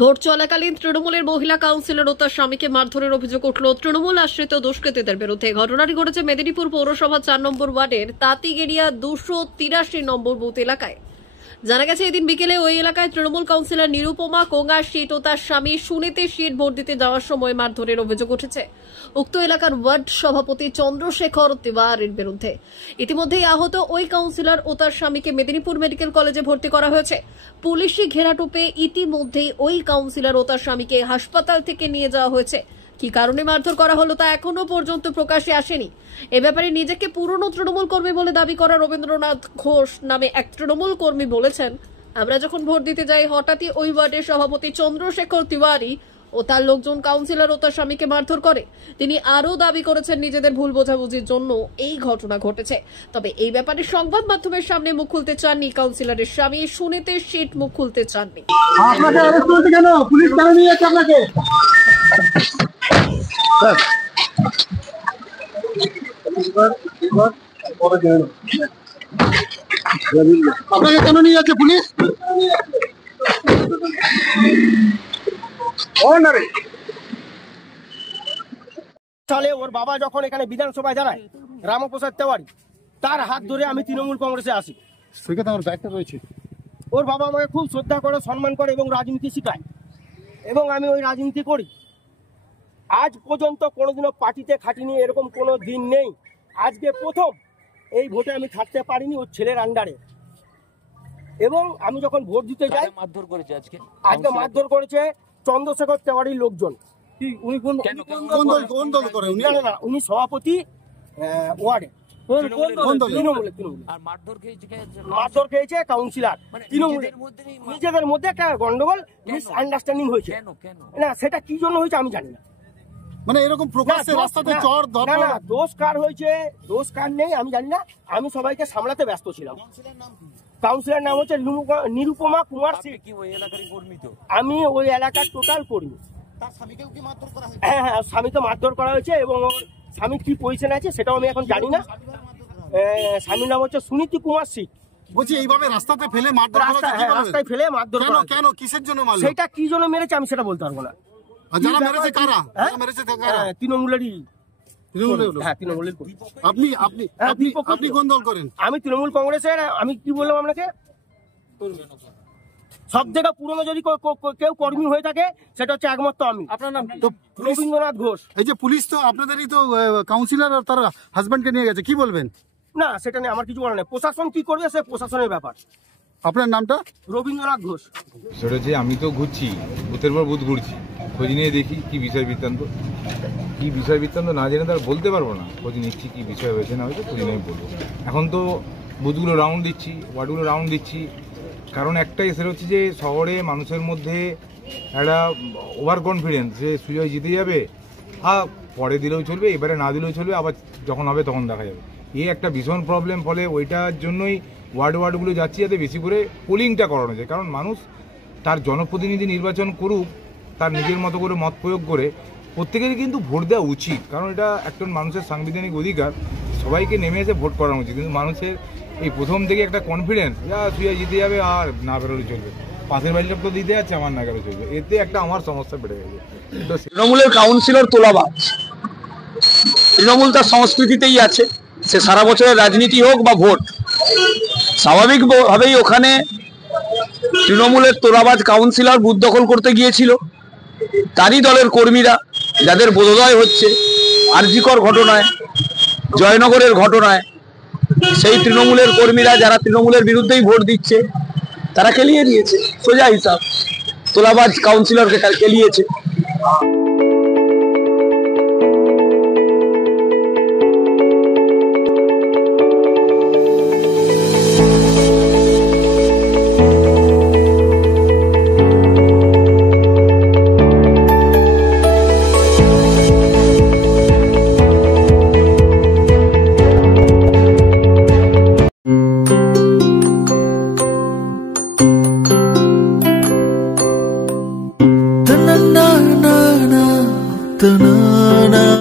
Vote চলাকালীন তৃণমূলের মহিলা কাউন্সিলর ও তার স্বামীকে মারধরের অভিযোগ উঠল তৃণমূল আশ্রিত দুষ্কৃতীদের বিরুদ্ধে। ঘটনাটি ঘটেছে মেদিনীপুর পৌরসভা 4 নম্বর ওয়ার্ডের তাঁতিগেড়িয়া 283 নম্বর বুথ এলাকায়। জানা গেছে, এদিন বিকেলে ওই এলাকায় তৃণমূল কাউন্সিলর নিরুপমা কোঙ্গার শীট ও তার স্বামী সুনীতি শীট ভোট দিতে যাওয়ার সময় মারধরের অভিযোগ উঠেছে উক্ত এলাকার ওয়ার্ড সভাপতি চন্দ্রশেখর তিওয়ারির বিরুদ্ধে। ইতিমধ্যেই আহত ওই কাউন্সিলর ও তার স্বামীকে মেদিনীপুর মেডিকেল কলেজে ভর্তি করা হয়েছে। পুলিশি ঘেরাটোপে ইতিমধ্যেই ওই কাউন্সিলর ও তার স্বামীকে হাসপাতাল থেকে নিয়ে যাওয়া হয়েছে। কি কারণে মারধর করা হলো তা এখনো পর্যন্ত প্রকাশ্যে আসেনি। এ ব্যাপারে নিজেকে পুরনো তৃণমূল কর্মী বলে দাবি করা রবীন্দ্রনাথ ঘোষ নামে এক তৃণমূল কর্মী বলেছেন, আমরা যখন ভোট দিতে যাই হঠাৎই ওই ওয়ার্ডের সভাপতি চন্দ্রশেখর তিওয়ারি ও তার লোকজন কাউন্সিলর ও তার স্বামীকে মারধর করে। তিনি আরও দাবি করেছেন নিজেদের ভুল বোঝাবুঝির জন্য এই ঘটনা ঘটেছে। তবে এই ব্যাপারে সংবাদ মাধ্যমের সামনে মুখ খুলতে চাননি কাউন্সিলরের স্বামী সুনীতির শীট মুখ খুলতে চাননি। আপনাকে অ্যারেস্ট করেছে কেন? পুলিশ কেন নিয়ে যাচ্ছে আপনাকে? আপনাকে কেন নিয়ে যাচ্ছে পুলিশ? সালে ওর বাবা যখন এখানে বিধানসভায় দাঁড়ায় রামপ্রসাদ তেওয়ারি, তার হাত ধরে আমি তৃণমূল কংগ্রেসে আসি। সেক্ষেত্রে আমার ব্যাগটা রয়েছে। ওর বাবা আমাকে খুব শ্রদ্ধা করে, সম্মান করে এবং রাজনীতি শিখায়, এবং আমি ওই রাজনীতি করি। আজ পর্যন্ত কোনোদিনও পার্টিতে খাটিনি, এরকম কোনো দিন নেই। আজকে প্রথম এই ভোটে আমি থাকতে পারিনি ওর ছেলের আন্ডারে। এবং আমি যখন ভোট দিতে যাই, মারধর করেছে আজকে মারধর করেছে চন্দ্রশেখর তেওয়ারির লোকজন। উনি সভাপতি ওয়ার্ডে, মারধর খেয়েছে কাউন্সিলর। নিজেদের মধ্যে একটা গন্ডগোল, মিস আন্ডারস্ট্যান্ডিং হয়েছে। না, সেটা কি জন্য হয়েছে আমি জানি না। মানে এরকম প্রকাশ্যে রাস্তাতে চড় ধরা, না দোষ কার হয়েছে, দোষ কার নেই আমি জানি না। আমি সবাইকে সামলাতে ব্যস্ত ছিলাম। কাউন্সিলর নাম হচ্ছে নিরুপমা কুমার সিং। আমি ওই এলাকার টোটাল কর্মী। হ্যাঁ, স্বামীকে মারধর করা হয়েছে এবং স্বামী কি পজিশনে আছে সেটাও আমি এখন জানি না। স্বামীর নাম হচ্ছে সুনীতি কুমার সিং। বলছি এইভাবে রাস্তাতে ফেলে মারধর করা হয়েছে? রাস্তায় ফেলে মারধর করা হয়েছে। কেন, কিসের জন্য মারলো? সেটা কি জন্য মেরেছে আমি সেটা বলতে পারবো না। যারা মেরেছে কারা? মেরেছে কারা? তৃণমূলেরই। হ্যাঁ, তৃণমূলের। আপনি কোন দল করেন? আমি তৃণমূল কংগ্রেসের। আমি কি বললাম আপনাকে, সব থেকে পুরনো যদি কেউ কর্মী হয়ে থাকে সেটা হচ্ছে একমাত্র আমি। আপনার নাম? তো রবীন্দ্রনাথ ঘোষ। এই যে পুলিশ তো আপনাদেরই তো কাউন্সিলর আর তার হাজবেন্ডকে নিয়ে গেছে, কি বলবেন? না, সেটা নিয়ে আমার কিছু বলার নেই। প্রশাসন কি করবে সে প্রশাসনের ব্যাপার। আপনার নামটা? রবীন্দ্রনাথ ঘোষ। সেটা হচ্ছে আমি তো ঘুরছি, বুথের পর বুথ ঘুরছি, খোঁজ নিয়ে দেখি কি বিষয় বৃত্তান্ত। কি বিষয় বৃত্তান্ত না জেনে তার বলতে পারবো না। খোঁজ নিচ্ছি কি বিষয় হয়েছে না হয়েছে, খোঁজ নিয়ে বলবো। এখন তো বুথগুলো রাউন্ড দিচ্ছি, ওয়ার্ডগুলো রাউন্ড দিচ্ছি। কারণ একটাই, সেটা হচ্ছে যে শহরে মানুষের মধ্যে একটা ওভার কনফিডেন্স যে সুজয় জিতে যাবে, পরে দিলেও চলবে, এবারে না দিলেও চলবে, আবার যখন হবে তখন দেখা যাবে। এই একটা ভীষণ প্রবলেম। ফলে ওইটার জন্যই ওয়ার্ডগুলো যাচ্ছি, যাতে বেশি করে পোলিংটা করানো যায়। কারণ মানুষ তার জনপ্রতিনিধি নির্বাচন করুক, তার নিজের মতো করে মত প্রয়োগ করে। প্রত্যেকেরই কিন্তু ভোট দেওয়া উচিত, কারণ এটা একজন মানুষের সাংবিধানিক অধিকার। সবাইকে নেমে এসে ভোট করানো উচিত। কিন্তু মানুষের এই প্রথম থেকে একটা কনফিডেন্স, সুজয় জিতে যাবে আর না বেরোলে চলবে, পাশের বাড়ির লোক তো দিতে যাচ্ছে আমার না গেলে চলবে, এতে একটা আমার সমস্যা বেড়ে গেছে। তৃণমূলের কাউন্সিলর তোলাবাজ। তৃণমূল তার সংস্কৃতিতেই আছে, সে সারা বছরের রাজনীতি হোক বা ভোট, স্বাভাবিকভাবেই ওখানে তৃণমূলের তোলাবাজ কাউন্সিলর বুথ দখল করতে গিয়েছিল। তারই দলের কর্মীরা, যাদের বোধোদয় হচ্ছে আরজিকর ঘটনায়, জয়নগরের ঘটনায়, সেই তৃণমূলের কর্মীরা যারা তৃণমূলের বিরুদ্ধেই ভোট দিচ্ছে, তারা খেলিয়ে দিয়েছে। সোজা হিসাব, তোলাবাজ কাউন্সিলরকে খেলিয়েছে।